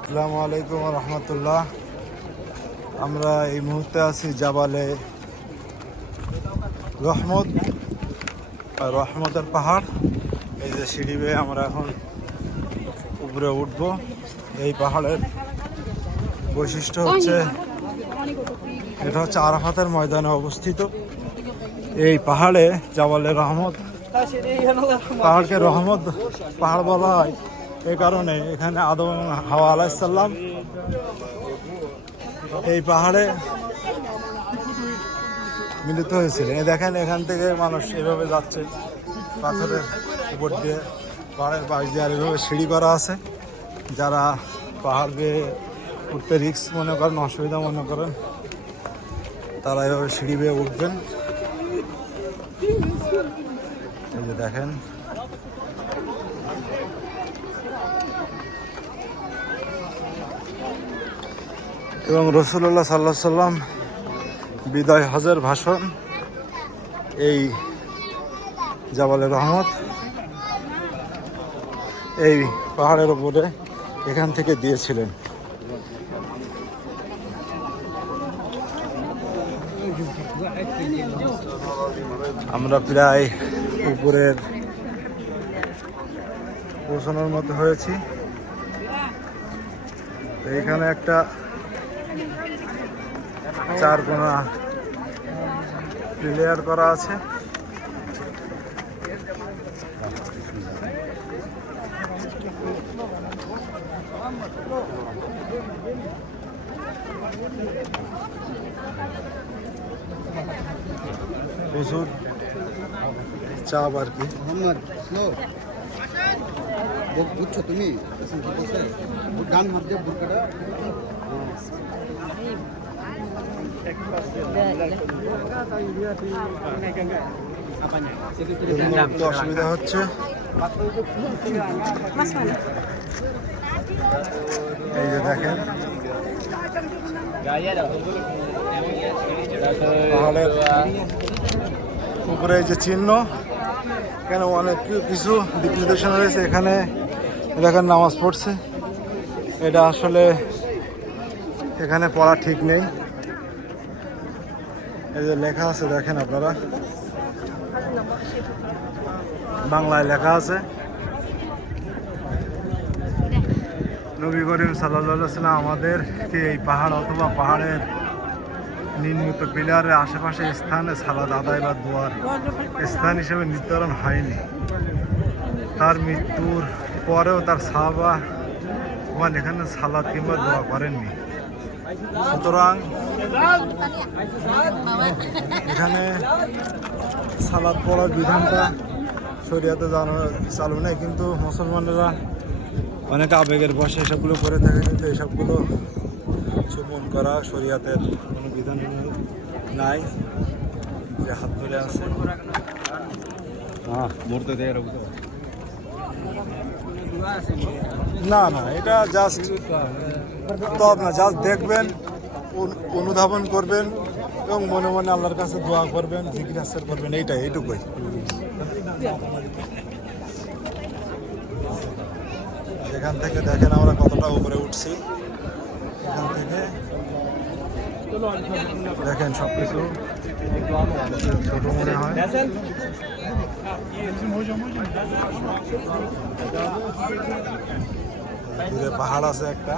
আসসালামু আলাইকুম রহমতুল্লাহ। আমরা এই মুহূর্তে আছি জাবালে রহমত, রহমতের পাহাড়। এই যে সিঁড়ি বেয়ে আমরা এখন উপরে উঠবো। এই পাহাড়ের বৈশিষ্ট্য হচ্ছে, এটা হচ্ছে আরাফাতের ময়দানে অবস্থিত। এই পাহাড়ে জাবালে রহমত, পাহাড়কে রহমত পাহাড় বলা হয় এই কারণে এখানে আদম এবং হাওয়া আলাইহিস সালাম এই পাহাড়ে মিলিত হয়েছিলেন। দেখেন এখান থেকে মানুষ এভাবে যাচ্ছে পাথরের উপর দিয়ে, পাহাড়ের পাশ দিয়ে। আর এভাবে সিঁড়ি করা আছে, যারা পাহাড় বেয়ে উঠতে রিস্ক মনে করেন, অসুবিধা মনে করেন, তারা এভাবে সিঁড়ি বেয়ে উঠবেন। এই যে দেখেন, এবং রাসূলুল্লাহ সাল্লাল্লাহু আলাইহি সাল্লাম বিদায় হজের ভাষণ এই জাবালে রহমত, এই পাহাড়ের উপরে এখান থেকে দিয়েছিলেন। আমরা প্রায় উপরের পৌঁছানোর মতো হয়েছি। এখানে একটা চারকোনা প্লেয়ার করা আছে। প্রচুর চাপ আর কি। বুঝছো তুমি ডান হাত দিয়ে বুরকাটা একটু অসুবিধা হচ্ছে। এই যে দেখেন পাহাড়ের উপরে এই যে চিহ্ন, এখানে অনেক কিছু দিক নির্দেশনা রয়েছে। এখানে দেখেন নামাজ পড়ছে, এটা আসলে এখানে পড়া ঠিক নেই। এই যে লেখা আছে দেখেন আপনারা, বাংলায় লেখা আছে, নবী করিম সাল্লাল্লাহু আলাইহি ওয়াসাল্লাম আমাদেরকে এই পাহাড় অথবা পাহাড়ের নির্মিত পিলারের আশেপাশে স্থানে সালাত আদায় বা দোয়ার স্থান হিসেবে নির্ধারণ হয়নি। তার মৃত্যুর পরেও তার সাহাবা এখানে সালাত কিংবা দোয়া করেননি। সুতরাং এখানে সালাত পড়ার বিধানটা শরিয়াতে চালু নেই, কিন্তু মুসলমানেরা অনেক আবেগের বশে এসবগুলো করে থাকে। কিন্তু এসবগুলো চুম্বন করা শরিয়াতের কোনো বিধান নাই, যে হাত ধরে আছে। না না, এটা জাস্ট তব না, জাস্ট দেখবেন, অনুধাবন করবেন এবং মনে মনে আল্লাহর কাছে দোয়া করবেন, জিকির আজকার করবেন, এইটুকুই। এখান থেকে দেখেন আমরা কতটা উপরে উঠছি। এখান থেকে দেখেন সবকিছু ছোট মনে হয়। পাহাড় আছে একটা।